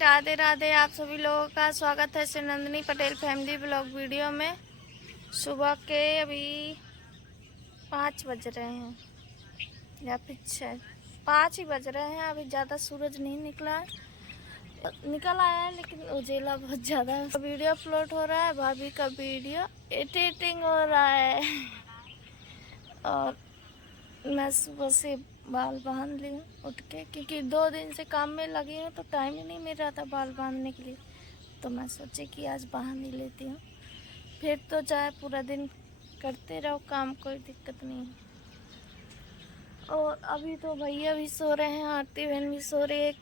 राधे राधे। आप सभी लोगों का स्वागत है Shri Nandini Patel family blog video में। सुबह के अभी 5 बज रहे हैं या फिर 5 ही बज रहे हैं। अभी ज़्यादा सूरज नहीं निकला है, निकल आया है लेकिन उजेला बहुत ज़्यादा है। वीडियो अपलोड हो रहा है, भाभी का वीडियो एडिटिंग हो रहा है और मैं सुबह से बाल बांध ली हूँ उठ के, क्योंकि 2 दिन से काम में लगी हूँ तो टाइम ही नहीं मिल रहा था बाल बांधने के लिए। तो मैं सोची कि आज बांध ही लेती हूँ, फिर तो चाहे पूरा दिन करते रहो काम, कोई दिक्कत नहीं है। और अभी तो भैया भी सो रहे हैं, आरती बहन भी सो रही है,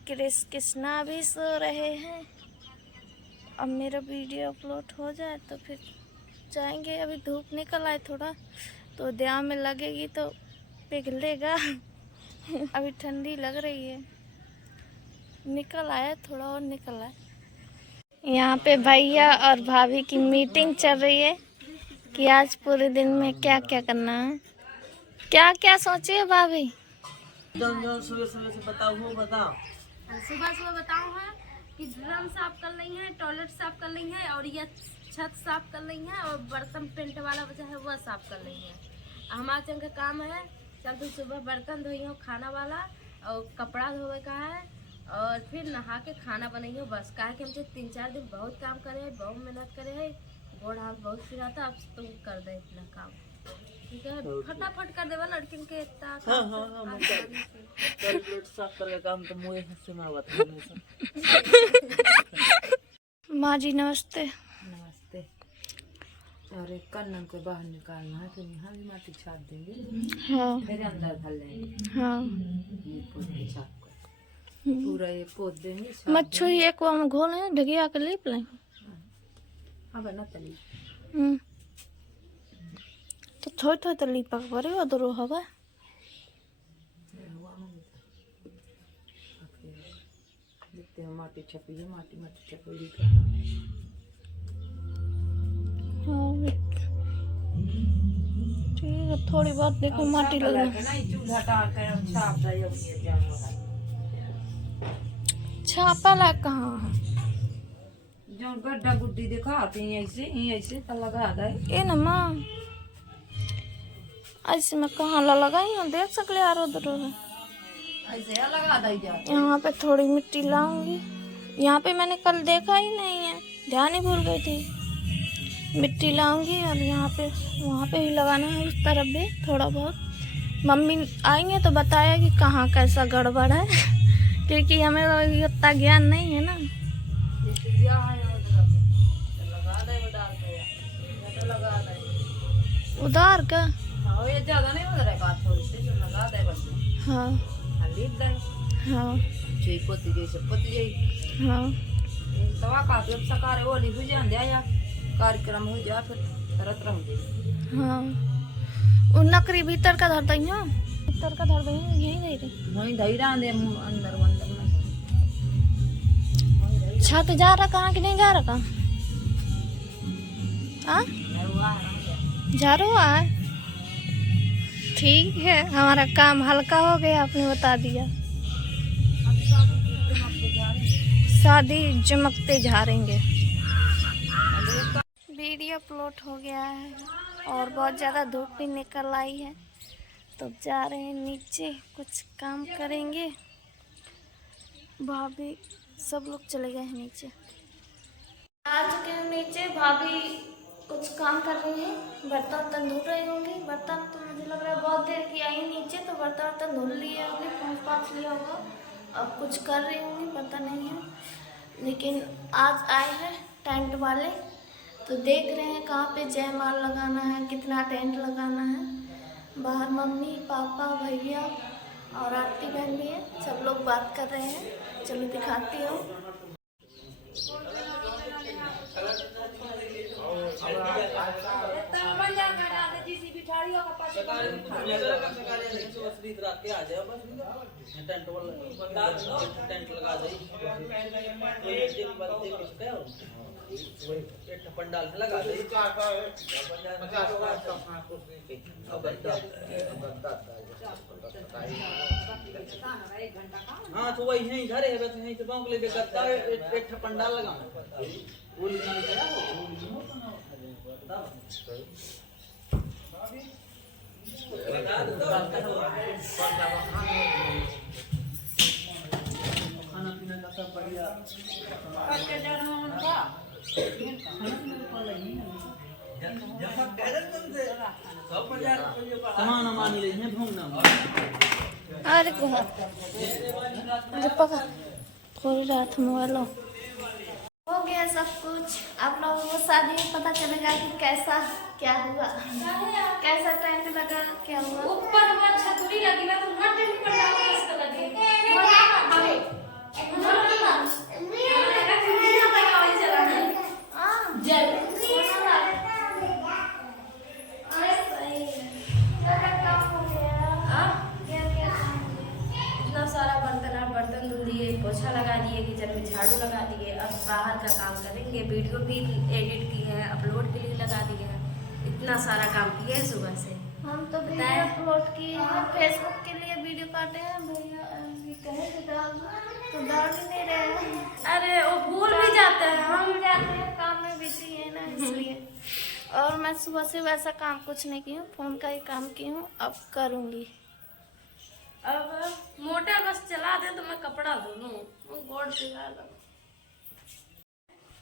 कृष्णा भी सो रहे हैं। अब मेरा वीडियो अपलोड हो जाए तो फिर जाएंगे। अभी धूप निकल आए थोड़ा तो देह में लगेगी तो पिघलेगा अभी ठंडी लग रही है, निकल आया थोड़ा और निकल आया। यहाँ पे भैया और भाभी की मीटिंग चल रही है कि आज पूरे दिन में क्या क्या करना है। क्या क्या सोची है भाभी? सुबह से बताओ। सुबह सुबह बताऊँ है कि ड्रम साफ कर रही है, टॉयलेट साफ कर रही है और ये छत साफ कर रही है और बर्तन पेंट वाला जो है वह साफ कर रही है। हमारे चंग का काम है, चल तो सुबह बर्तन धोई हो खाना वाला और कपड़ा धोवे का है और फिर नहा के खाना बनाई हो बस। काहे कि हमसे 3-4 दिन बहुत काम करे है, बहुत मेहनत करे है, गोड़ हाथ बहुत फिराता। अब तुम कर दे इतना काम, ठीक है? फटाफट कर देवा लड़किन के इतना टॉयलेट साफ करके काम तो मुझे हंसी में आवत है। माँ जी नमस्ते। नमस्ते। और एक कन्नन को बाहर निकालना है तो यहाँ भी माटी छाप देंगे। हाँ फिर अंदर भर लेंगे। हाँ, ये पोते छाप कर पूरा ये पोत देंगे। मच्छू ही एक में घोल है, ढगिया के लीप लें। हाँ बना तली। तो थोड़ी थोड़ी तो लीपक पड़े उधर हवा। देखते हैं माटी छपी है, माटी छपी हाँ ठीक है, थोड़ी बहुत देखो माटी लग रही छापा ला कहाँ है? जो गड्ढा गुड्डी दिखाते हैं ऐसे तो लगा दे। ये ना माँ ऐसे में कहाँ ला लगाई हूँ, देख सकले यार उधर है। ऐसे लगा दे जा। यहाँ पे थोड़ी मिट्टी लाऊंगी, यहाँ पे मैंने कल देखा ही नहीं है, ध्यान ही भूल गई थी। मिट्टी लाऊंगी और यहाँ पे वहाँ पे ही लगाना है, उस तरफ भी थोड़ा बहुत। मम्मी आएंगे तो बताया कि कहाँ कैसा गड़बड़ है क्योंकि हमें इतना ज्ञान नहीं है ना। उधार का ये ज्यादा नहीं उधर है थोड़ी सी जो लगा दे बस। हाँ लीप दे। हाँ जे पोती जैसे पोती जाई। हाँ दवा का तो सकारे ओली हो जान दे या कार्यक्रम हो जा फिर तरत रह दे। हाँ वो नकरी भीतर का धर दई हो, भीतर का धर दई यही दे रे वहीं धैरा दे अंदर में। छत जा रहा कहाँ कि नहीं जा रहा कहाँ? हाँ जा रहा है, ठीक है। हमारा काम हल्का हो गया, आपने बता दिया। शादी चमकते झारेंगे। वीडियो अपलोड हो गया है और बहुत ज़्यादा धूप भी निकल आई है तो जा रहे हैं नीचे, कुछ काम करेंगे। भाभी सब लोग चले गए हैं नीचे, आ चुके हैं नीचे। भाभी कुछ काम कर रही हैं, बर्तन धुल रही होंगी। बर्तन तो मुझे लग रहा है बहुत देर की आई नीचे तो बर्तन धुल लिए होंगे, पोंछ लिया होगा। अब कुछ कर रही होंगी पता नहीं है, लेकिन आज आए हैं टेंट वाले तो देख रहे हैं कहाँ पे जयमाल लगाना है, कितना टेंट लगाना है। बाहर मम्मी पापा भैया और आरती बहन भी है, सब लोग बात कर रहे हैं। चलो दिखाती हूँ। पंडाल लगा दे हाँ तो वही यहीं घर है बस यहीं से बांक ले करता है एक पंडाल लगाना वो निकाल के खाना पीना का सब बढ़िया सामान मान ले हैं घूमना अरे पका थोड़ी रात मोबाइल हो गया सब कुछ। आप लोगों को शादी में पता चलेगा कि कैसा क्या हुआ, कैसा टेंट लगा, क्या हुआ। ऊपर वो छतरी लगी ना तो हर दिन ऊपर जाओ इसका लगे इतना सारा बर्तन धुल दिए, पोछा लगा दिए, किचन में झाड़ू लगा दिए। अब बाहर का काम करेंगे, वीडियो भी एडिट की है, अपलोड के लिए लगा दिए हैं। इतना सारा काम किए हैं सुबह से। हम तो वीडियो अपलोड किए हैं, फेसबुक के लिए वीडियो काटे हैं। भैया कहे तो डाल ही नहीं रहे हैं। अरे वो भूल भी जाते हैं, हम जाते हैं काम में बिजी है ना इसलिए। और मैं सुबह से वैसा काम कुछ नहीं की हूँ, फोन का ही काम की हूँ, अब करूँगी। अब मोटर बस चला दे तो मैं कपड़ा धो लूँ, गोड़ सिला लूँ।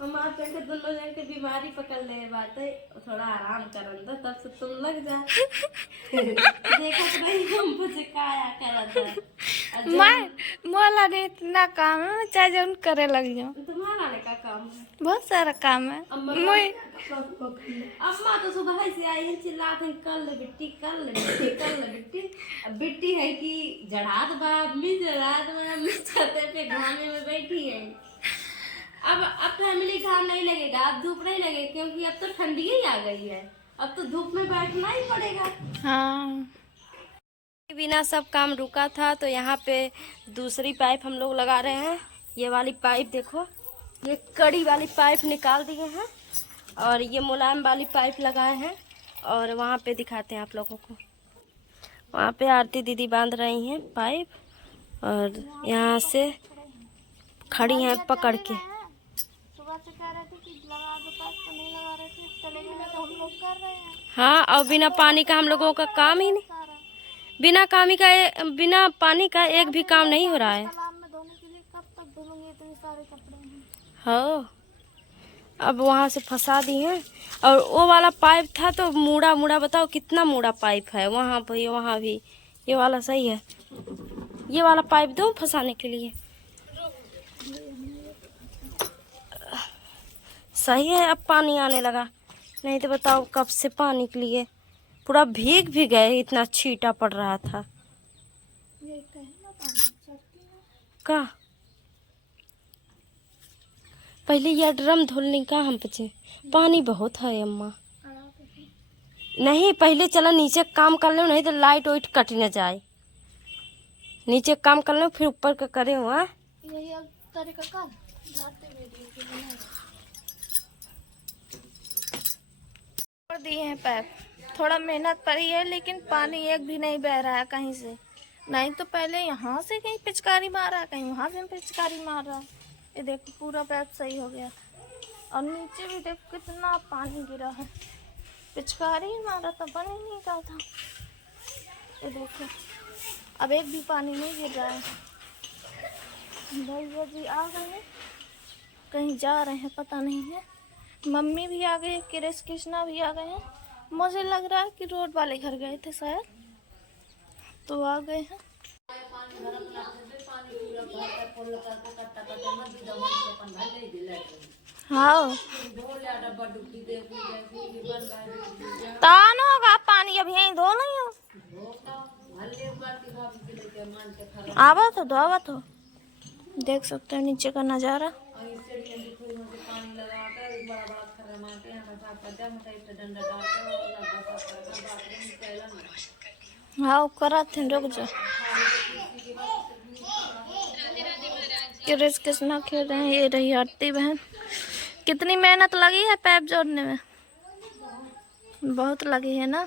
हमारे पेट के दोनों जन के बीमारी पकड़ ले बात है, थोड़ा आराम करन दो तब से तुम लग जा। देखो तो नहीं हम मुझे काया करा था। मैं मोला ने इतना काम है, मैं चाहे जरूर करे लग जाऊँ। तुम्हारा का काम है, बहुत सारा काम है। अम्मा तो सुबह से आई है चिल्लाते हैं कर ले बिट्टी कर ले बिट्टी कर ले बिट्टी। अब बिट्टी है कि जड़ात बाप मी जड़ात मैं छते पे घामे में बैठी है। अब फैमिली घाम नहीं लगेगा, अब धूप नहीं लगेगी क्योंकि अब तो ठंडी ही आ गई है, अब तो धूप में बैठना ही पड़ेगा। हाँ बिना सब काम रुका था तो यहाँ पे दूसरी पाइप हम लोग लगा रहे हैं। ये वाली पाइप देखो, ये कड़ी वाली पाइप निकाल दिए हैं और ये मुलायम वाली पाइप लगाए हैं। और वहाँ पे दिखाते हैं आप लोगों को, वहाँ पे आरती दीदी बांध रही हैं पाइप और यहाँ से खड़ी हैं पकड़ के। सुबह से कह रहे थे कि लगा दो पाइप, तो नहीं लगा रहे थे, चलेंगे ना तो हम लोग कर रहे हैं। हाँ, और बिना पानी का हम लोगों का काम ही नहीं, बिना पानी का एक भी काम नहीं हो रहा है। तालाब में धोने के लिए कब तक धोलूंगी, इतने सारे कपड़े हैं। हाँ, अब वहाँ से फंसा दी हैं। और वो वाला पाइप था तो मुड़ा मुड़ा, बताओ कितना मुड़ा पाइप है, वहाँ भी वहाँ भी। ये वाला सही है, ये वाला पाइप दो फंसाने के लिए सही है। अब पानी आने लगा, नहीं तो बताओ कब से पानी के लिए पूरा भीग भी गए, इतना छींटा पड़ रहा था। का पहले यह ड्रम धुलने का हम पचे, पानी बहुत है अम्मा। नहीं पहले चला नीचे काम कर लो, नहीं तो लाइट वाइट कट न जाए। नीचे काम कर लो फिर ऊपर का करे हुआ। यही तरीका कर दिए हैं पैप। थोड़ा मेहनत पड़ी है लेकिन पानी एक भी नहीं बह रहा है कहीं से। नहीं तो पहले यहाँ से कहीं पिचकारी मार रहा है, कहीं वहाँ से पिचकारी मार रहा है। ये देखो पूरा पैप सही हो गया। और नीचे भी देखो कितना पानी गिरा है, पिचकारी मारा था बन ही नहीं रहा था। ये देखो अब एक भी पानी नहीं गिर रहा है। भैया जी आ गए हैं, कहीं जा रहे हैं पता नहीं है। मम्मी भी आ गई, कृष्ण कृष्णा भी आ गए हैं। मुझे लग रहा है कि रोड वाले घर गए थे शायद, तो आ गए हैं। हाँ तान होगा पानी, अभी यहीं धो नहीं हो। आवा तो धोवा तो देख सकते हैं नीचे का नजारा। माटे यहाँ का साफ करते हैं, मतलब एक डंडा डालते हैं और लगा साफ करते हैं, बाथरूम पहला ना। हाँ करा थे, रुक जा। क्रिस किसना खेल रहे हैं, ये रही आरती बहन। कितनी मेहनत लगी है पैप जोड़ने में, बहुत लगी है ना।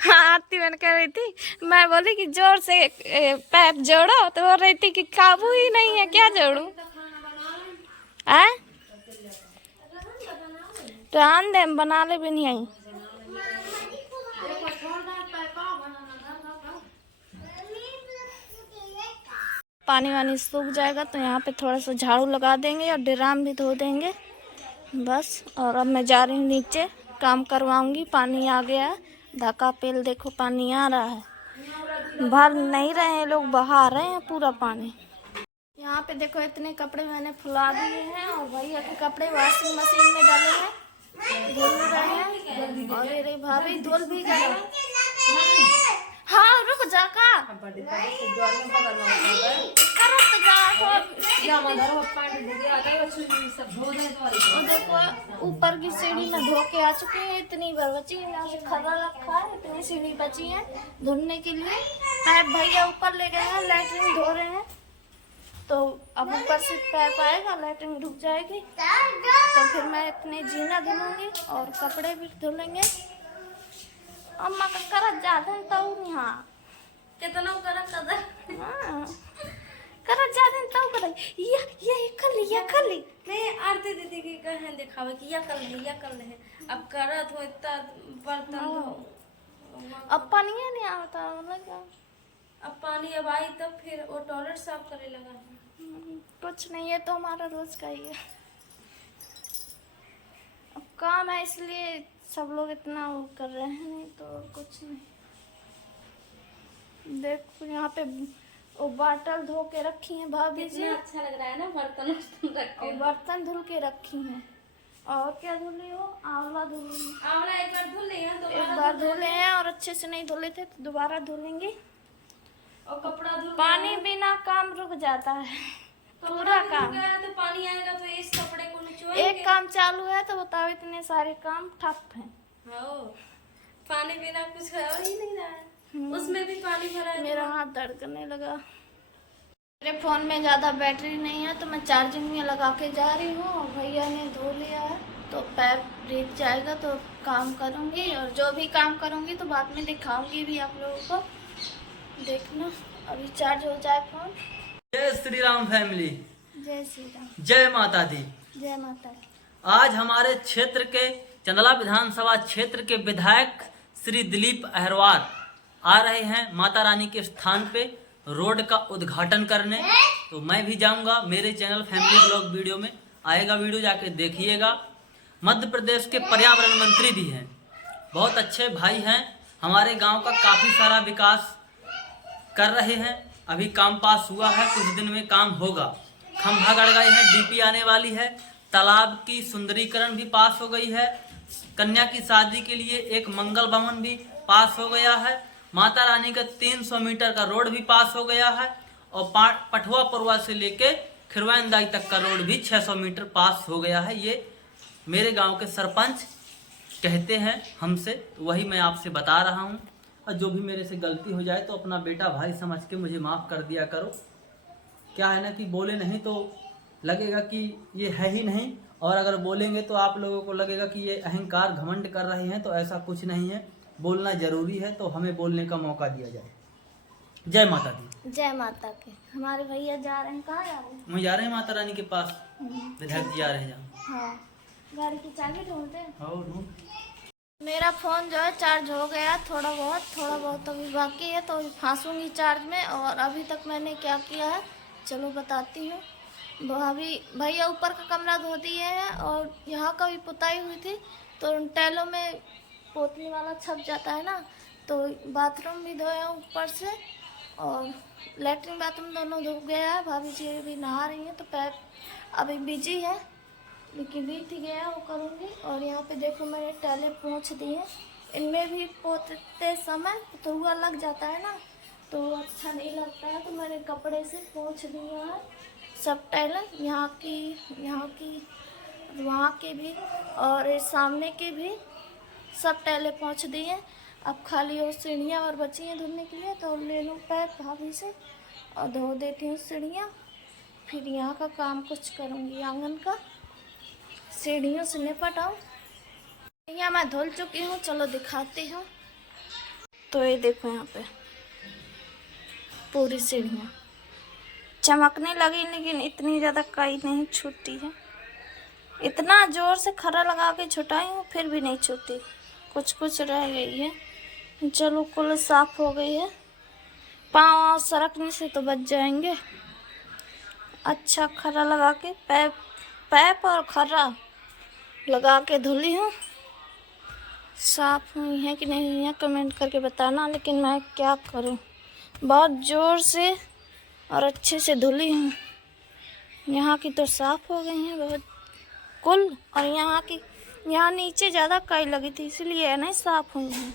हाँ आरती बहन कह रही थी, मैं बोली कि जोर से पैप जोड़ो, तो बोल रही थी कि काबू ही नहीं है, क्या जोड़ू। रान दे बना ले भी नहीं आई। पानी वानी सूख जाएगा तो यहाँ पे थोड़ा सा झाड़ू लगा देंगे और ड्राम भी धो देंगे बस। और अब मैं जा रही हूँ नीचे, काम करवाऊंगी। पानी आ गया है, धक्का पेल देखो पानी आ रहा है। भर नहीं रहे हैं लोग, बहा रहे हैं पूरा पानी। यहाँ पे देखो इतने कपड़े मैंने फुला दिए हैं और भैया के कपड़े वॉशिंग मशीन में डाले हैं, धुल रहे हैं। और ये रही भाभी धुल भी गए हैं। हाँ रुक जा का करत जा और देखो ऊपर की सीढ़ी में धो के आ चुके हैं। इतनी बार बची है, यहाँ से खड़ा रखा है, इतनी सीढ़ी बची है धुलने के लिए। पैप भैया ऊपर ले गए हैं, लैट्रिन धो रहे हैं। तो अब ऊपर से पैप आएगा, लैट्रिन ढुक जाएगी तो फिर मैं अपने जीना धुलूंगी और कपड़े भी धुलेंगे। अम्मा का करत ज्यादा है तो यहाँ कितना कदर हाँ करत ज्यादा है तो कर ये कर ली नहीं। आरती दीदी की कहन दिखावे कि या कर ले अब करत हो इतना बर्तन धो। अब पानी नहीं आता लगा। अब पानी अब आई तब फिर वो टॉयलेट साफ करे लगा है। कुछ नहीं है तो हमारा रोज का ही है। अब काम है इसलिए सब लोग इतना वो कर रहे हैं, नहीं तो कुछ नहीं। देखो यहाँ पे वो बॉटल धो के रखी है भाभी जी। अच्छा लग रहा है ना बर्तन रखे और बर्तन धुल के रखी हैं। और क्या धुली हो, आंवला धुली। आंवला एक बार धुल लिए हैं, एक बार धुले हैं और अच्छे से नहीं धुले थे तो दोबारा धुलेंगे। और कपड़ा धुल पानी बिना काम रुक जाता है, पूरा काम। तो पानी आएगा तो इस कपड़े को निचोड़ेंगे। एक काम चालू है तो बताओ इतने सारे काम ठप हैं। हाँ पानी बिना कुछ हो ही नहीं रहा है। उसमें भी पानी भरा है। मेरा हाथ दर्द करने लगा। मेरे फोन में ज़्यादा बैटरी नहीं है तो मैं चार्जिंग में लगा के जा रही हूँ। और भैया ने धो लिया है तो पैप भीग जाएगा तो काम करूँगी। और जो भी काम करूँगी तो बाद में दिखाऊंगी भी आप लोगों को, देखना। अभी चार्ज हो जाए फोन। जय श्री राम फैमिली, जय श्री राम, जय माता दी, जय माता। आज हमारे क्षेत्र के चंदला विधानसभा क्षेत्र के विधायक श्री दिलीप अहरवार आ रहे हैं माता रानी के स्थान पे रोड का उद्घाटन करने। तो मैं भी जाऊंगा, मेरे चैनल फैमिली ब्लॉग वीडियो में आएगा, वीडियो जाके देखिएगा। मध्य प्रदेश के पर्यावरण मंत्री भी हैं, बहुत अच्छे भाई हैं, हमारे गांव का काफ़ी सारा विकास कर रहे हैं। अभी काम पास हुआ है, कुछ दिन में काम होगा। खंभा गड़ गए हैं, डीपी आने वाली है, तालाब की सुंदरीकरण भी पास हो गई है, कन्या की शादी के लिए एक मंगल भवन भी पास हो गया है, माता रानी का 300 मीटर का रोड भी पास हो गया है और पठुआ पुरवा से लेके खिरवानदाई तक का रोड भी 600 मीटर पास हो गया है। ये मेरे गांव के सरपंच कहते हैं हमसे, तो वही मैं आपसे बता रहा हूं। और जो भी मेरे से गलती हो जाए तो अपना बेटा भाई समझ के मुझे माफ़ कर दिया करो। क्या है ना कि बोले नहीं तो लगेगा कि ये है ही नहीं, और अगर बोलेंगे तो आप लोगों को लगेगा कि ये अहंकार घमंड कर रहे हैं। तो ऐसा कुछ नहीं है, बोलना जरूरी है तो हमें बोलने का मौका दिया जाए। जय माता दी। जय माता के। हमारे भैया जा रहे हैं, कहाँ जा रहे हैं? हम जा रहे हैं माता रानी के पास, विधायक जी आ रहे हैं जहाँ। हाँ गाड़ी की चाबी ढूंढते हैं। हाँ मेरा फ़ोन जो है चार्ज हो गया, थोड़ा बहुत अभी बाकी है तो फांसूंगी चार्ज में। और अभी तक मैंने क्या किया है चलो बताती हूँ। भाभी भैया ऊपर का कमरा धो दिए हैं और यहाँ का भी पुताई हुई थी तो टाइलों में पोतनी वाला छप जाता है ना, तो बाथरूम भी धोया ऊपर से और लेटरिन बाथरूम दोनों धो गया है। भाभी जी अभी नहा रही हैं तो पैर अभी बिजी है, लेकिन बीत गया वो करूँगी। और यहाँ पे देखो मैंने टाइलें पोंछ दी हैं, इनमें भी पोतते समय धुआं लग जाता है ना तो अच्छा नहीं लगता है, तो मैंने कपड़े से पोंछ दिया है सब टाइलें। यहाँ की वहाँ के भी और इस सामने के भी सब टैले पहुँच दिए। अब खाली वो सीढ़ियाँ और बची हैं धुलने के लिए, तो ले लूँ पैक भाभी से और धो देती हूँ सीढ़ियाँ। फिर यहाँ का काम कुछ करूँगी, आंगन का सीढ़ियों से निपट आऊँ। यहाँ मैं धुल चुकी हूँ, चलो दिखाती हूँ। तो ये देखो यहाँ पे पूरी सीढ़ियाँ चमकने लगी, लेकिन इतनी ज़्यादा काई नहीं छूटी है। इतना ज़ोर से खरा लगा के छुटाई हूँ फिर भी नहीं छूटी, कुछ कुछ रह गई है। चलो कुल साफ हो गई है। पाँव सरकने से तो बच जाएंगे। अच्छा खरा लगा के पैप और खरा लगा के धुली हूँ। साफ हुई है कि नहीं हुई है कमेंट करके बताना, लेकिन मैं क्या करूँ, बहुत ज़ोर से और अच्छे से धुली हूँ। यहाँ की तो साफ हो गई हैं बहुत कुल, और यहाँ नीचे ज़्यादा काई लगी थी इसलिए नहीं साफ हुई हैं,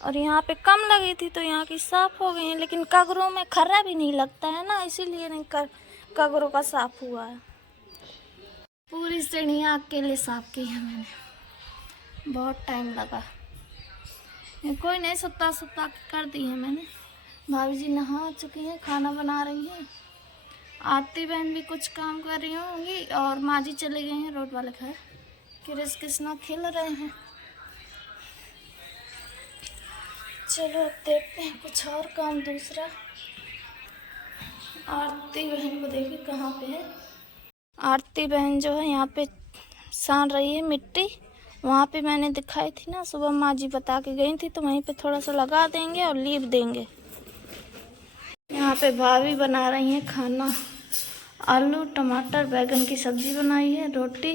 और यहाँ पे कम लगी थी तो यहाँ की साफ हो गई हैं। लेकिन कगरों में खर्रा भी नहीं लगता है ना, इसीलिए नहीं कगरों का साफ हुआ है। पूरी सीढ़ियाँ अकेले साफ की है मैंने, बहुत टाइम लगा। कोई नहीं, सुता कर दी है मैंने। भाभी जी नहा चुकी हैं, खाना बना रही हैं। आरती बहन भी कुछ काम कर रही होंगी, और माँ जी चले गए हैं रोड वाले घर। कृष्ण कृष्णा खेल रहे हैं। चलो अब देखते हैं कुछ और काम दूसरा। आरती बहन को देखिए कहाँ पे है। आरती बहन जो है यहाँ पे सान रही है मिट्टी। वहाँ पे मैंने दिखाई थी ना, सुबह माँ जी बता के गई थी, तो वहीं पे थोड़ा सा लगा देंगे और लीप देंगे। यहाँ पे भाभी बना रही हैं खाना। आलू टमाटर बैगन की सब्जी बनाई है, रोटी,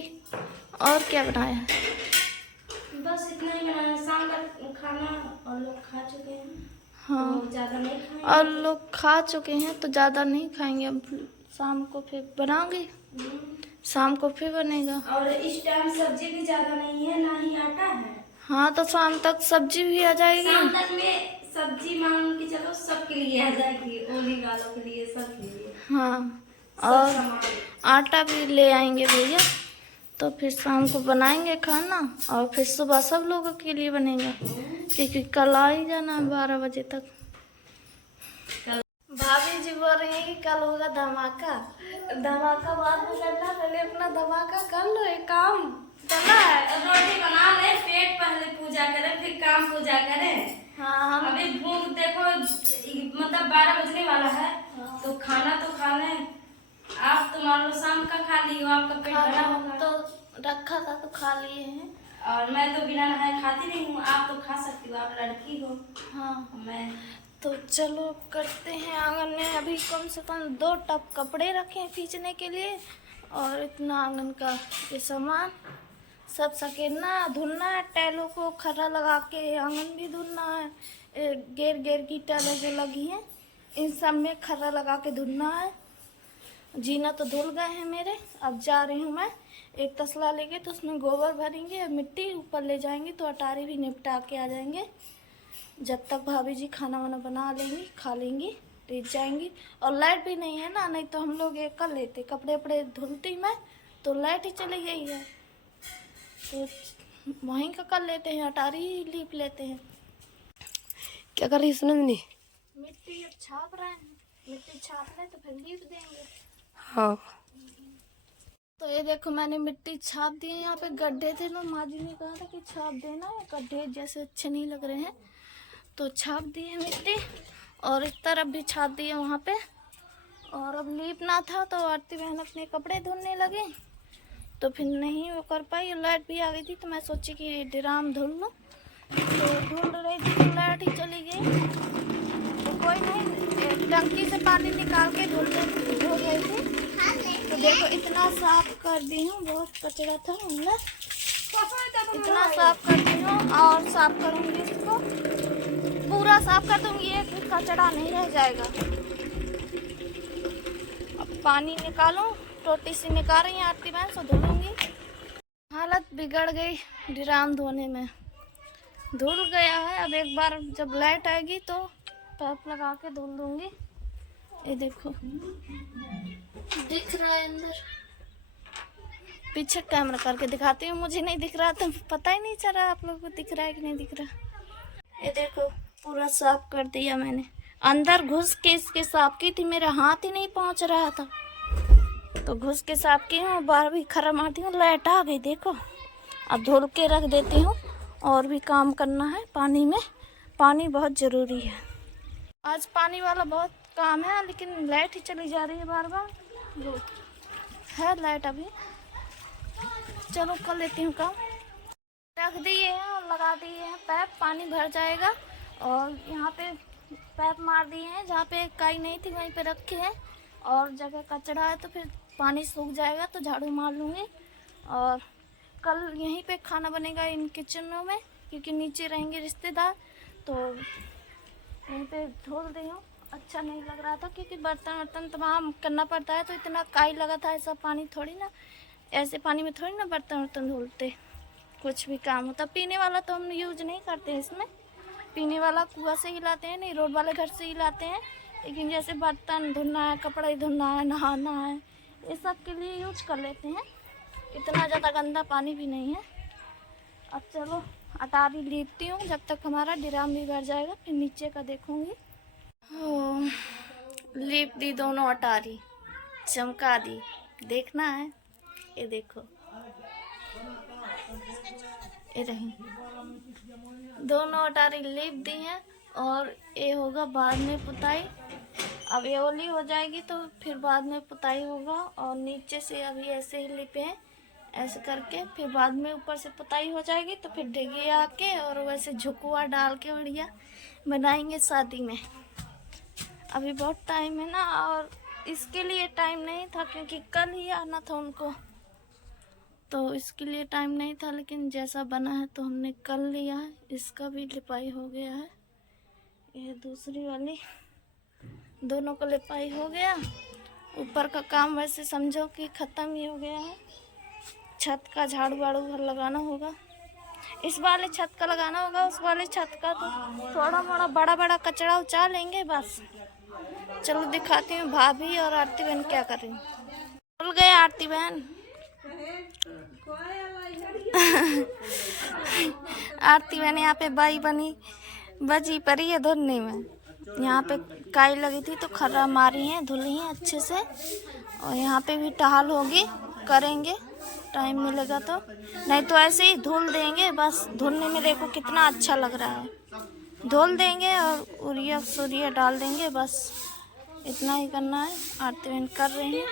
और क्या बनाया है? बस इतना ही बनाया। शाम का खाना और लोग खा चुके हैं। हाँ, तो ज़्यादा नहीं खाएंगे। और लोग खा चुके हैं तो ज़्यादा नहीं खाएंगे। अब शाम को फिर बनाऊंगी, शाम को फिर बनेगा। और इस टाइम सब्जी भी ज़्यादा नहीं है, ना ही आटा है। हाँ, तो शाम तक सब्जी भी आ जाएगी। शाम तक में सब्जी मांग के चलो, सबके लिए आ जाएगी, ओली वालों के लिए, सबके लिए। हाँ, और आटा भी ले आएंगे भैया, तो फिर शाम को बनाएंगे खाना, और फिर सुबह सब लोगों के लिए बनेगा, क्योंकि कल आ ही जाना है 12 बजे तक। भाभी जी बोल रही है कि कल होगा धमाका। धमाका बाद में करना, पहले अपना धमाका कर लो। एक काम करना है, रोटी बना ले, पेट पहले पूजा करें, फिर काम पूजा करें। हाँ, हम अभी भूख देखो, मतलब 12 बजने वाला है, तो खाना तो खा लें। आप तो मान लो शाम का खा ली हो, आपका पेट भरा खाना होगा। तो रखा था तो खा लिए हैं। और मैं तो बिना नहाए खाती नहीं हूँ, आप तो खा सकती हो, आप लड़की हो। हाँ, मैं तो चलो करते हैं। आंगन में अभी कम से कम 2 टब कपड़े रखे हैं खींचने के लिए, और इतना आंगन का ये सामान सब सकेना धुलना है। टैलों को खर्रा लगा के आंगन भी धुलना है। गेर की टैलें जो लगी हैं इन सब में खर्रा लगा के धुलना है। जीना तो धुल गए हैं मेरे। अब जा रही हूँ मैं एक तसला लेके, तो उसमें गोबर भरेंगे, मिट्टी ऊपर ले जाएंगे, तो अटारी भी निपटा के आ जाएंगे। जब तक भाभी जी खाना वाना बना लेंगी, खा लेंगी, लेट जाएंगी। और लाइट भी नहीं है ना, नहीं तो हम लोग ये कर लेते। कपड़े वपड़े धुलती मैं तो लाइट ही चली गई है, तो वहीं का कर लेते हैं, अटारी ही लीप लेते हैं। क्या कर रही सुनंदनी? मिट्टी अब छाप रहे हैं, मिट्टी छाप ले तो फिर लीप देंगे। हाँ, तो ये देखो मैंने मिट्टी छाप दी है। यहाँ पे गड्ढे थे ना, माँ जी ने कहा था कि छाप देना, गड्ढे जैसे अच्छे नहीं लग रहे हैं, तो छाप दी है मिट्टी। और इस तरफ भी छाप दी है वहाँ पे। और अब लीपना था, तो आरती बहन अपने कपड़े धुलने लगे, तो फिर नहीं वो कर पाई। लाइट भी आ गई थी, तो मैं सोची कि ड्राम धुल लूँ, तो धुल रही थी तो लाइट ही चली गई। तो कोई नहीं, टंकी से पानी निकाल के धो गई थी। तो देखो इतना साफ कर दी हूँ, बहुत कचरा था अंदर, इतना साफ कर दी हूँ। और साफ करूँगी, इसको पूरा साफ कर दूँगी, एक भी कचरा नहीं रह जाएगा। अब पानी निकालूँ, टोटी से निकाल रही हैं आरती बहन, सो धुलूँगी। हालत बिगड़ गई ड्राम धोने में, धुल गया है। अब एक बार जब लाइट आएगी तो पाइप लगा के धुल दूँगी। ये देखो दिख रहा है अंदर, पीछे कैमरा करके दिखाती हूँ, मुझे नहीं दिख रहा तो पता ही नहीं चल रहा आप लोगों को दिख रहा है कि नहीं दिख रहा। ये देखो पूरा साफ कर दिया मैंने, अंदर घुस के इसके साफ की थी, मेरा हाथ ही नहीं पहुंच रहा था तो घुस के साफ की हूँ। बार भी खरा मारती हूँ, लाइट आ गई देखो। अब धुल के रख देती हूँ, और भी काम करना है पानी में, पानी बहुत ज़रूरी है। आज पानी वाला बहुत काम है, लेकिन लाइट ही चली जा रही है बार बार। है लाइट अभी, चलो कर लेती हूँ काम। रख दिए हैं और लगा दिए हैं पैप, पानी भर जाएगा। और यहाँ पे पैप मार दिए हैं, जहाँ पे काई नहीं थी वहीं पे रखे हैं, और जगह कचरा है तो फिर पानी सूख जाएगा तो झाड़ू मार लूँगी। और कल यहीं पे खाना बनेगा इन किचनों में, क्योंकि नीचे रहेंगे रिश्तेदार, तो यहीं पे धोल दी हूँ। अच्छा नहीं लग रहा था क्योंकि बर्तन वर्तन तमाम करना पड़ता है, तो इतना काई लगा था। ऐसा पानी थोड़ी ना, ऐसे पानी में थोड़ी ना बर्तन वर्तन धुलते, कुछ भी काम होता। पीने वाला तो हम यूज नहीं करते इसमें, पीने वाला कुआं से ही लाते हैं, नहीं रोड वाले घर से ही लाते हैं। लेकिन जैसे बर्तन धुलना है, कपड़े धुलना है, नहाना है, ये सब के लिए यूज कर लेते हैं। इतना ज़्यादा गंदा पानी भी नहीं है। अब चलो अटारी लीपती हूँ, जब तक हमारा ड्राम भी भर जाएगा, फिर नीचे का देखूँगी। लीप दी दोनों अटारी, चमका दी, देखना है। ये देखो, ये रही दोनों अटारी लीप दी हैं, और ये होगा बाद में पुताई। अब ये ओली हो जाएगी तो फिर बाद में पुताई होगा। और नीचे से अभी ऐसे ही लिपे हैं, ऐसे करके, फिर बाद में ऊपर से पुताई हो जाएगी तो फिर ढेगी आके और वैसे झुकुआ डाल के बढ़िया बनाएंगे शादी में। अभी बहुत टाइम है ना, और इसके लिए टाइम नहीं था क्योंकि कल ही आना था उनको, तो इसके लिए टाइम नहीं था। लेकिन जैसा बना है तो हमने कल लिया है। इसका भी लिपाई हो गया है, ये दूसरी वाली, दोनों को लिपाई हो गया। ऊपर का काम वैसे समझो कि ख़त्म ही हो गया है। छत का झाड़ू वाड़ू लगाना होगा, इस वाले छत का लगाना होगा, उस वाले छत का तो थोड़ा मोड़ा बड़ा बड़ा कचरा उचा लेंगे बस। चलो दिखाती हूँ भाभी और आरती बहन क्या कर रही हैं। भूल गए आरती बहन आरती बहन यहाँ पे बाई बजी पड़ी है धुलने में। यहाँ पे काई लगी थी तो खर्रा मारी है, धुली हैं अच्छे से। और यहाँ पे भी टहल होगी, करेंगे टाइम मिलेगा तो, नहीं तो ऐसे ही धुल देंगे बस। धुलने में देखो कितना अच्छा लग रहा है, धुल देंगे और यूरिया सूरिया डाल देंगे, बस इतना ही करना है। आरती बहन कर रही हैं।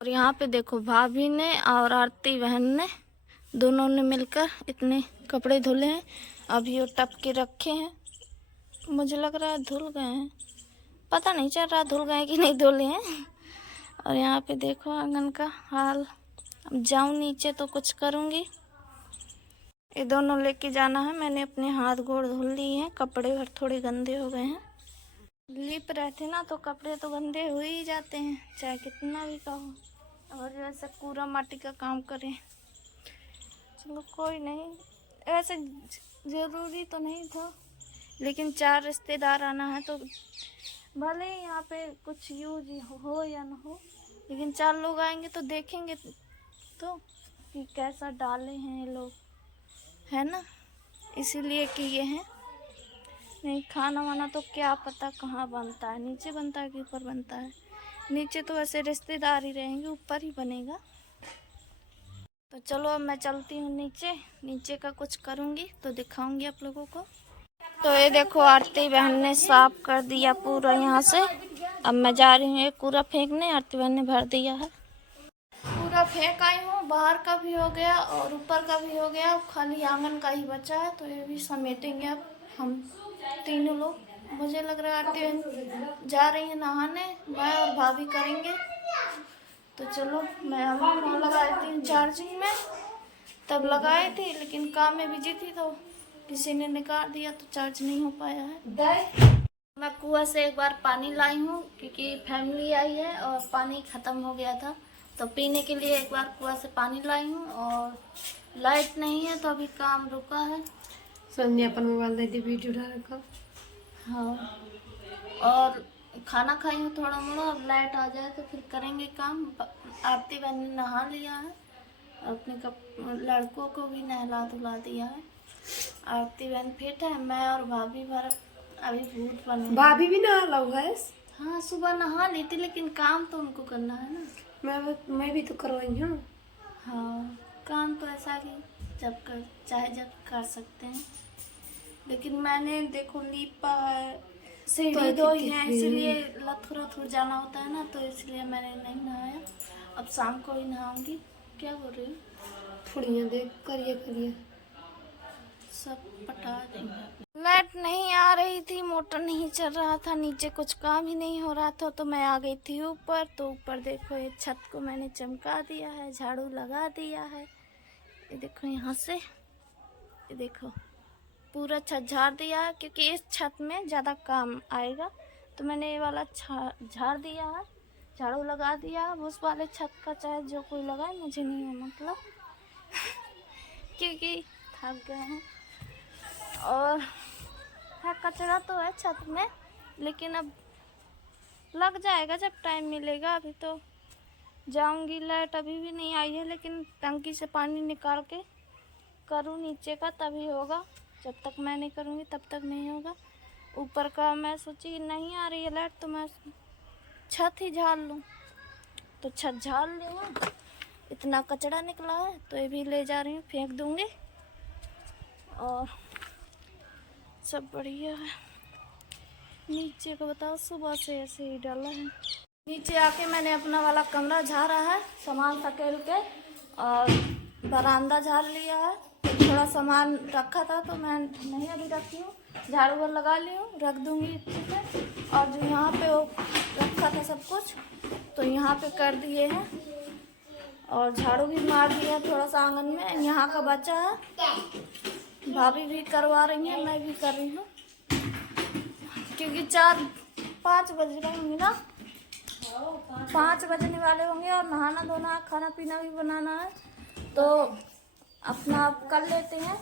और यहाँ पे देखो भाभी ने और आरती बहन ने दोनों ने मिलकर इतने कपड़े धुले हैं। अभी वो टप के रखे हैं, मुझे लग रहा है धुल गए हैं, पता नहीं चल रहा धुल गए कि नहीं धुले हैं। और यहाँ पे देखो आंगन का हाल। अब जाऊँ नीचे तो कुछ करूँगी। ये दोनों लेके जाना है, मैंने अपने हाथ गोड़ धुल लिए हैं, कपड़े और थोड़े गंदे हो गए हैं। लिप रहते ना तो कपड़े तो गंदे हो ही जाते हैं, चाहे कितना भी कहो। और जैसे पूरा माटी का काम करें, चलो कोई नहीं, ऐसे ज़रूरी तो नहीं था। लेकिन 4 रिश्तेदार आना है तो भले ही यहाँ पे कुछ यूज हो या ना हो, लेकिन 4 लोग आएंगे तो देखेंगे तो कि कैसा डाले हैं ये लोग, है ना, इसीलिए किए हैं। नहीं खाना वाना तो क्या पता कहाँ बनता है, नीचे बनता है कि ऊपर बनता है। नीचे तो ऐसे रिश्तेदार ही रहेंगे, ऊपर ही बनेगा। तो चलो अब मैं चलती हूँ नीचे का कुछ करूँगी तो दिखाऊंगी आप लोगों को। तो ये देखो आरती बहन ने साफ कर दिया पूरा यहाँ से। अब मैं जा रही हूँ एक कूड़ा फेंकने, आरती बहन ने भर दिया है। पूरा फेंक आई हूँ, बाहर का भी हो गया और ऊपर का भी हो गया, खाली आंगन का ही बचा है। तो ये भी समेटेंगे अब हम तीनों लोग। मुझे लग रहा है आरती बहन जा रही है नहाने, मैं और भाभी करेंगे। तो चलो मैं अब फोन लगाई थी चार्जिंग में, तब लगाई थी, लेकिन काम में बिजी थी तो किसी ने निकाल दिया तो चार्ज नहीं हो पाया है। मैं कुआं से एक बार पानी लाई हूँ क्योंकि फैमिली आई है और पानी ख़त्म हो गया था, तो पीने के लिए एक बार कुआं से पानी लाई हूँ। और लाइट नहीं है तो अभी काम रुका है। संजय अपन मोबाइल दे दी, वीडियो डाल रखा। हाँ, और खाना खाई हूँ थोड़ा मोड़ा, अब लाइट आ जाए तो फिर करेंगे काम। आरती बहन ने नहा लिया है अपने लड़कों को भी नहला धुला दिया है। आरती बहन फिट है, मैं और भाभी भर अभी भूत बने। भाभी भी नहा लो है। हाँ सुबह नहा ली थी, लेकिन काम तो उनको करना है ना। मैं भी तो करवाई हूँ। हाँ काम तो ऐसा कि चाहे जब कर सकते हैं, लेकिन मैंने देखो लीपा है, सीढ़ी दो ही है, इसलिए लथुर जाना होता है ना, तो इसलिए मैंने नहीं नहाया। अब शाम को ही नहाऊंगी। क्या बोल रही हूँ? फुड़ियाँ देख करिए सब पटा देंगे। लाइट नहीं आ रही थी, मोटर नहीं चल रहा था, नीचे कुछ काम ही नहीं हो रहा था, तो मैं आ गई थी ऊपर। तो ऊपर देखो ये छत को मैंने चमका दिया है, झाड़ू लगा दिया है। ये देखो यहाँ से, ये देखो पूरा छत झाड़ दिया है, क्योंकि इस छत में ज़्यादा काम आएगा। तो मैंने ये वाला झाड़ दिया है, झाड़ू लगा दिया है। उस वाले छत का चाहे जो कोई लगाए, मुझे नहीं है मतलब क्योंकि थक गए हैं। और है कचरा तो है छत में, लेकिन अब लग जाएगा जब टाइम मिलेगा। अभी तो जाऊंगी, लाइट अभी भी नहीं आई है, लेकिन टंकी से पानी निकाल के करूँ नीचे का तभी होगा। जब तक मैं नहीं करूँगी तब तक नहीं होगा। ऊपर का मैं सोची नहीं आ रही है लाइट, तो मैं छत ही झाड़ लूँ। तो छत झाड़ लूँ, इतना कचरा निकला है तो ये भी ले जा रही हूँ, फेंक दूँगी। और सब बढ़िया है। नीचे का बताओ, सुबह से ऐसे ही डाला है। नीचे आके मैंने अपना वाला कमरा झाड़ा है, सामान सकेल के, और बरामदा झाड़ लिया है। थोड़ा सामान रखा था तो मैं नहीं अभी रखी हूँ, झाड़ू पर लगा ली हूँ, रख दूँगी अच्छे से। और जो यहाँ पे वो रखा था सब कुछ, तो यहाँ पे कर दिए हैं। और झाड़ू भी मार दिया थोड़ा सा आंगन में, यहाँ का बचा है। भाभी भी करवा रही है, मैं भी कर रही हूँ, क्योंकि 4-5 बज रहे होंगे ना, 5 बजने वाले होंगे। और नहाना धोना, खाना पीना भी बनाना है, तो अपना आप कर लेते हैं,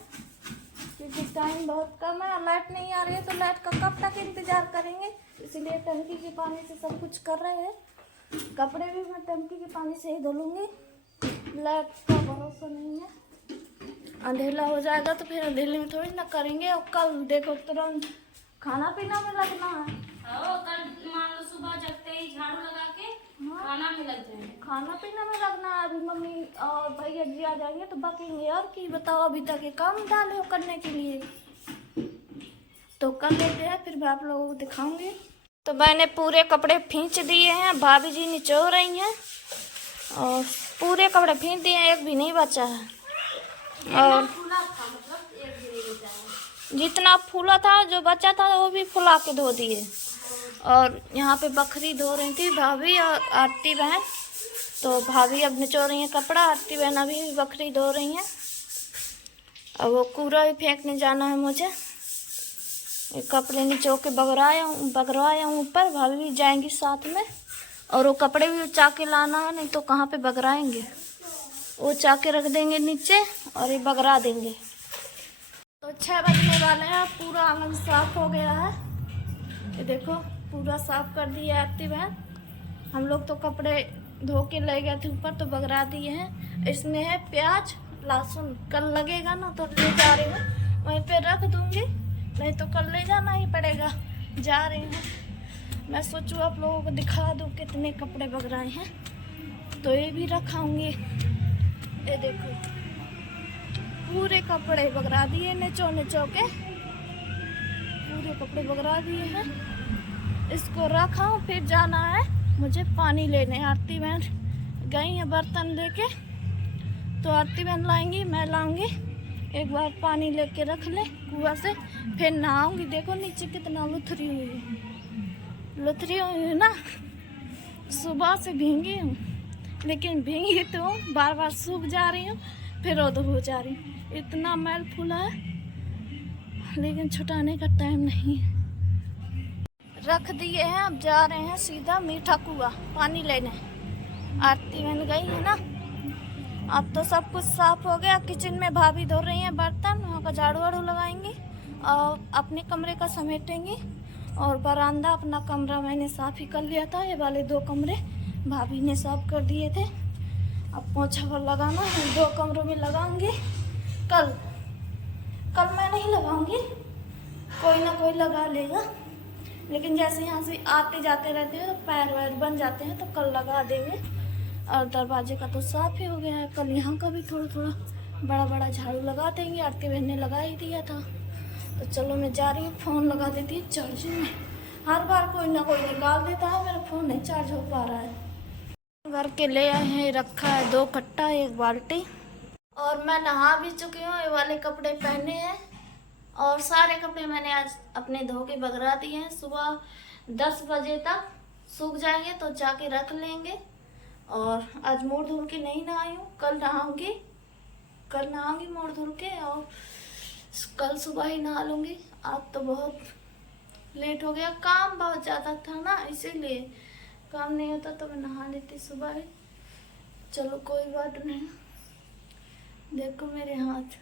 क्योंकि टाइम बहुत कम है। लाइट नहीं आ रही है तो लाइट का कब तक इंतज़ार करेंगे, इसलिए टंकी के पानी से सब कुछ कर रहे हैं। कपड़े भी मैं टंकी के पानी से ही धो लूँगी, लाइट का भरोसा नहीं है। अंधेला हो जाएगा तो फिर अंधेले में थोड़ी ना करेंगे। और कल देखो तुरंत खाना पीना में लगना है। कल मान लो सुबह जगते ही झाड़ू लगा के खाना में लग जाएंगे। खाना पीना में लगना है। अभी मम्मी और भैया जी आ जाएंगे तो बकेंगे। और की बताओ, अभी तक ये काम डाले हो करने के लिए, तो कर लेते हैं, फिर भी आप लोगों को दिखाऊंगी। तो मैंने पूरे कपड़े खींच दिए हैं, भाभी जी निचोड़ रही हैं, और पूरे कपड़े खींच दिए हैं, एक भी नहीं बचा है। और जितना फूला था, जो बचा था, वो भी फुला के धो दिए। और यहाँ पे बकरी धो रही थी भाभी और आरती बहन, तो भाभी अब निचोड़ रही हैं कपड़ा, आरती बहन अभी भी बकरी धो रही हैं। और वो कूड़ा भी फेंकने जाना है मुझे। ये कपड़े निचो के बगरवाया हूँ ऊपर, भाभी भी जाएंगी साथ में। और वो कपड़े भी उचा के लाना है, नहीं तो कहाँ पे बगराएंगे। वो उचा के रख देंगे नीचे और ये बगरा देंगे। तो 6 बजने वाले हैं, पूरा आंगन साफ हो गया है। ये देखो पूरा साफ कर दिया आरती बहन। हम लोग तो कपड़े धो के ले गए थे ऊपर, तो बगरा दिए हैं। इसमें है प्याज लहसुन, कल लगेगा ना तो ले जा रही हूँ, वहीं पे रख दूँगी, नहीं तो कल ले जाना ही पड़ेगा। जा रही हूँ, मैं सोचूँ आप लोगों को दिखा दूँ कितने कपड़े बगराए हैं, तो ये भी रखाऊंगी। ये देखो पूरे कपड़े बगरा दिए, निचो के पूरे कपड़े बगरा दिए हैं। इसको रखा हूँ, फिर जाना है मुझे पानी लेने। आरती बहन गई है बर्तन लेके, तो आरती बहन लाएंगी, मैं लाऊंगी। एक बार पानी लेके रख ले कुआं से, फिर नहाऊंगी। देखो नीचे कितना लुथरी हुई है ना, सुबह से भींगी हूँ, लेकिन भींगी तो बार बार सूख जा रही हूँ, फिर उधर हो जा रही हूँ। इतना मैल फूला है, लेकिन छुटाने का टाइम नहीं है। रख दिए हैं, अब जा रहे हैं सीधा मीठा कुआं पानी लेने। आरती बहन गई है ना, अब तो सब कुछ साफ हो गया। किचन में भाभी धो रही हैं बर्तन, वहाँ का झाड़ू वाड़ू लगाएंगी और अपने कमरे का समेटेंगी। और बरामदा अपना कमरा मैंने साफ ही कर लिया था, ये वाले 2 कमरे भाभी ने साफ कर दिए थे। अब पोछा पर लगाना है, 2 कमरों में लगाऊंगी। कल मैं नहीं लगाऊंगी, कोई ना कोई लगा लेगा। लेकिन जैसे यहाँ से आते जाते रहते हैं तो पैर वैर बन जाते हैं, तो कल लगा देंगे। और दरवाजे का तो साफ ही हो गया है। कल यहाँ का भी थोड़ा थोड़ा बड़ा बड़ा झाड़ू लगा देंगे। आरती बहन ने लगा ही दिया था। तो चलो मैं जा रही हूँ, फ़ोन लगा देती है चार्जिंग में। हर बार कोई ना कोई निकाल देता है, मेरा फ़ोन नहीं चार्ज हो पा रहा है। घर के ले आए हैं, रखा है 2 कट्टा 1 बाल्टी। और मैं नहा भी चुकी हूँ, ये वाले कपड़े पहने हैं। और सारे कपड़े मैंने आज अपने धो के बगरा दिए हैं। सुबह 10 बजे तक सूख जाएंगे तो जाके रख लेंगे। और आज मुँह धुल के नहीं नहाई हूँ, कल नहाऊंगी मुँह धुल के, और कल सुबह ही नहा लूँगी। आज तो बहुत लेट हो गया, काम बहुत ज़्यादा था ना, इसीलिए। काम नहीं होता तो मैं नहा लेती सुबह ही। चलो कोई बात नहीं। देखो मेरे हाथ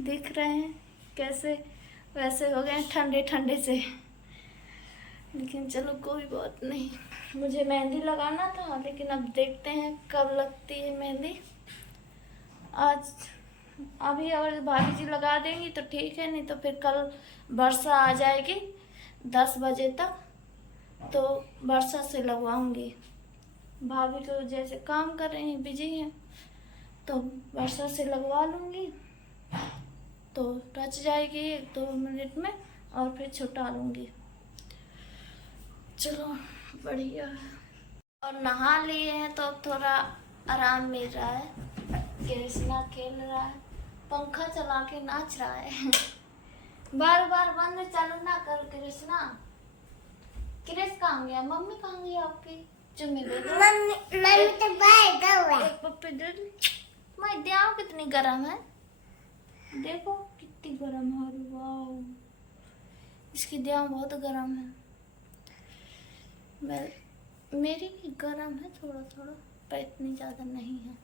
दिख रहे हैं कैसे वैसे हो गए ठंडे ठंडे से, लेकिन चलो कोई बात नहीं। मुझे मेहंदी लगाना था, लेकिन अब देखते हैं कब लगती है मेहंदी। आज अभी अगर भाभी जी लगा देंगी तो ठीक है, नहीं तो फिर कल वर्षा आ जाएगी 10 बजे तक, तो वर्षा से लगवाऊंगी। भाभी तो जैसे काम कर रही हैं, बिजी हैं, तो वर्षा से लगवा लूँगी तो रच जाएगी 1-2 मिनट में, और फिर छुटा लूँगी। चलो बढ़िया है। और नहा लिए हैं तो अब थोड़ा आराम मिल रहा है। कृष्णा खेल रहा है, पंखा चला के नाच रहा है। बार बार बंद चालू ना कर कृष्णा। कृष्ण कहाँ गया? मम्मी कहाँ गई आपकी? चुम्मी दे दो। मम्मी तो बाहर गई है। एक पप्पी दे दो। मैं देव कितनी गर्म है, देखो कितनी गर्म है। वाह, इसकी देव बहुत गर्म है। मेरी भी गर्म है थोड़ा थोड़ा, पर इतनी ज़्यादा नहीं है।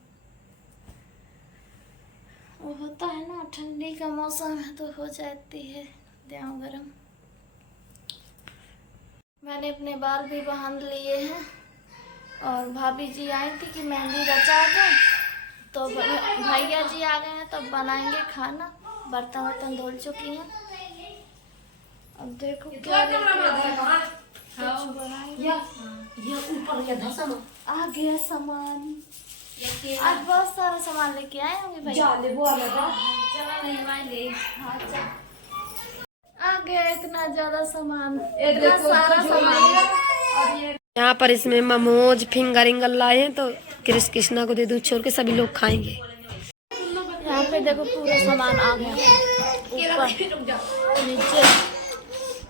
वो होता है ना, ठंडी का मौसम है तो हो जाती है देव गर्म। मैंने अपने बाल भी बांध लिए हैं। और भाभी जी आई थी कि मेहंदी रचा दो, तो भैया जी आ गए हैं तो बनाएंगे खाना। बर्तन वर्तन धुल चुकी हैं। अब देखो क्या आ गया सामान। आज बहुत सारा सामान लेके आए होंगे भैया। आ गया इतना ज्यादा सामान, इतना सारा सामान। यहाँ पर इसमें मोमोज फिंगरिंग लाए हैं, तो कृष्णा को दे दूँ, छोड़ के सभी लोग खाएंगे। यहाँ पे देखो पूरा सामान आ गया ऊपर नीचे।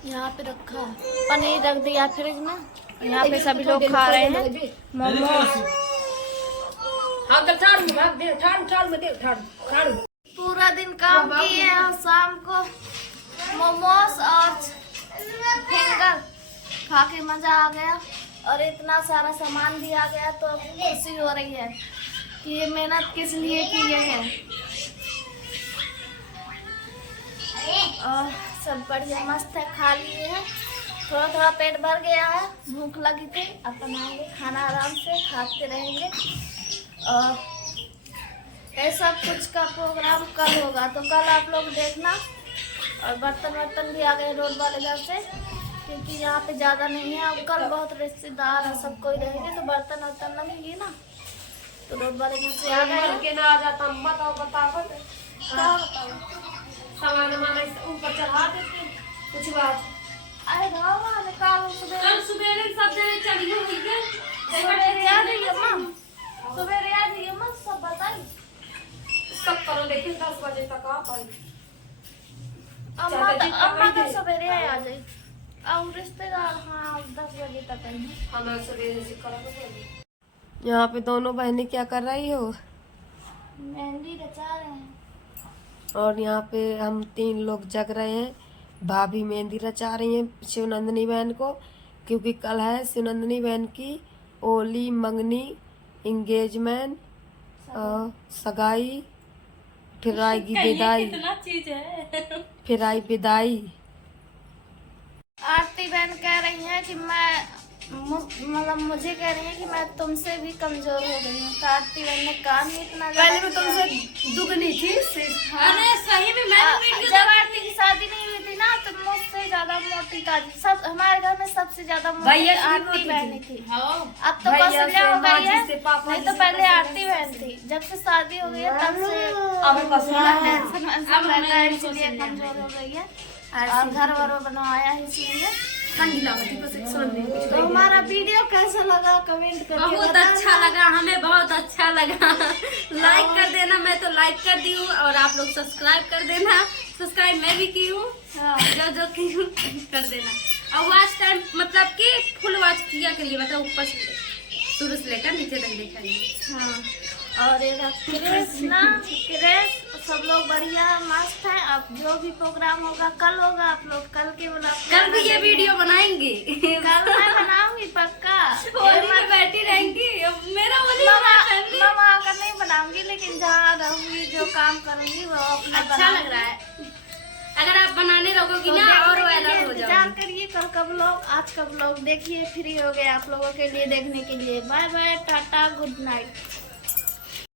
यहाँ पे रखा है, पनीर रख दिया फ्रिज में। यहाँ पे सभी लोग खा रहे हैं मोमोज। पूरा दिन काम किए हैं और शाम को मोमोज और फिंगर खा के मजा आ गया। और इतना सारा सामान भी आ गया, तो अब खुशी हो रही है कि ये मेहनत किस लिए की है। और सब बढ़िया मस्त है, खा लिए हैं। थोड़ा थोड़ा पेट भर गया है, भूख लगी थी। अब बनाएंगे खाना, आराम से खाते रहेंगे। और ऐसा कुछ का प्रोग्राम कल होगा, तो कल आप लोग देखना। और बर्तन वर्तन भी आ गए रोड वाले घर से, क्योंकि यहाँ पे ज़्यादा नहीं है। अब कल बहुत रिश्तेदार है, सब कोई रहेंगे, तो बर्तन वर्तन लगेंगे ना, तो रोड वाले घर से आ गए। सामान ऊपर चढ़ा देते कुछ बात। अरे बाबा निकालो कल सुबह सब चली हुई है। सवेरे आ रही है माँ, सवेरे आ रही है माँ, सब बताइए। सब करो, लेकिन 10 बजे तक आ पाई। अम्मा तो सवेरे आ जाए, और रिश्तेदार हाँ 10 बजे तक आएंगे। हाँ सवेरे से करो। यहाँ पे दोनों बहनें क्या कर रही हो? मेहंदी रचा रहे हैं। और यहाँ पे हम 3 लोग जग रहे हैं। भाभी मेहंदी रचा रही हैं शिवनंदिनी बहन को, क्योंकि कल है शिवनंदिनी बहन की ओली, मंगनी, इंगेजमेंट, सगाई, फिर आएगी विदाई। चीज है। फिर आई विदाई। आरती बहन कह रही है कि मैं मतलब मुझे कह रही है कि मैं तुमसे भी कमजोर हो गई हूँ। आरती बहन ने काम ही इतना पहले ज्यादा मैं किया। तुमसे दुगनी थी अरे सही में मैं जब आरती की शादी नहीं हुई थी ना तो मुझसे ज्यादा मोटी ताजी सब हमारे घर में सबसे ज्यादा भैया मोटी की भी आरती मोटी बहन थी। हाँ अब तो भैया कौशल्या से, हो माँ गई जी है, से, पापा नहीं जी तो से, पहले कौशल्या आरती बहन थी। जब से शादी हो गई है तब से अब बस टेंशन अब रहता है, हमें इसलिए कौशल्या कमजोर हो गई है और घर वर बनवाया है इसलिए। ठंडी लागती बस एक सुन नहीं तो हमारा वीडियो कैसा लगा कमेंट करके बहुत बताना। अच्छा लगा, हमें बहुत अच्छा लगा। लाइक कर देना, मैं तो लाइक कर दी हूँ और आप लोग सब्सक्राइब कर देना। सब्सक्राइब मैं भी की हूँ, जो की हूँ कर देना। और वॉच टाइम मतलब कि फुल वॉच किया करिए, मतलब ऊपर से शुरू से लेकर नीचे तक देखा। हाँ और ये क्रेस ना क्रेस सब लोग बढ़िया मस्त है। अब जो भी प्रोग्राम होगा कल होगा, आप लोग कल के कल भी ये वीडियो बनाएंगे। कल मैं बनाऊंगी पक्का। होली में बैठी रहेंगी, मेरा होली मामा आकर नहीं बनाऊंगी, लेकिन जहाँ रहूंगी जो काम करूंगी वो अपना अच्छा लग रहा है। अगर आप बनाने लगोगी तो ना और देखने के वायरल लिए हो इंतजार जाओगी। करिए कल का ब्लॉग। आज का ब्लॉग देखिए, फ्री हो गए आप लोगों के लिए देखने के लिए। Bye bye, tata, good night.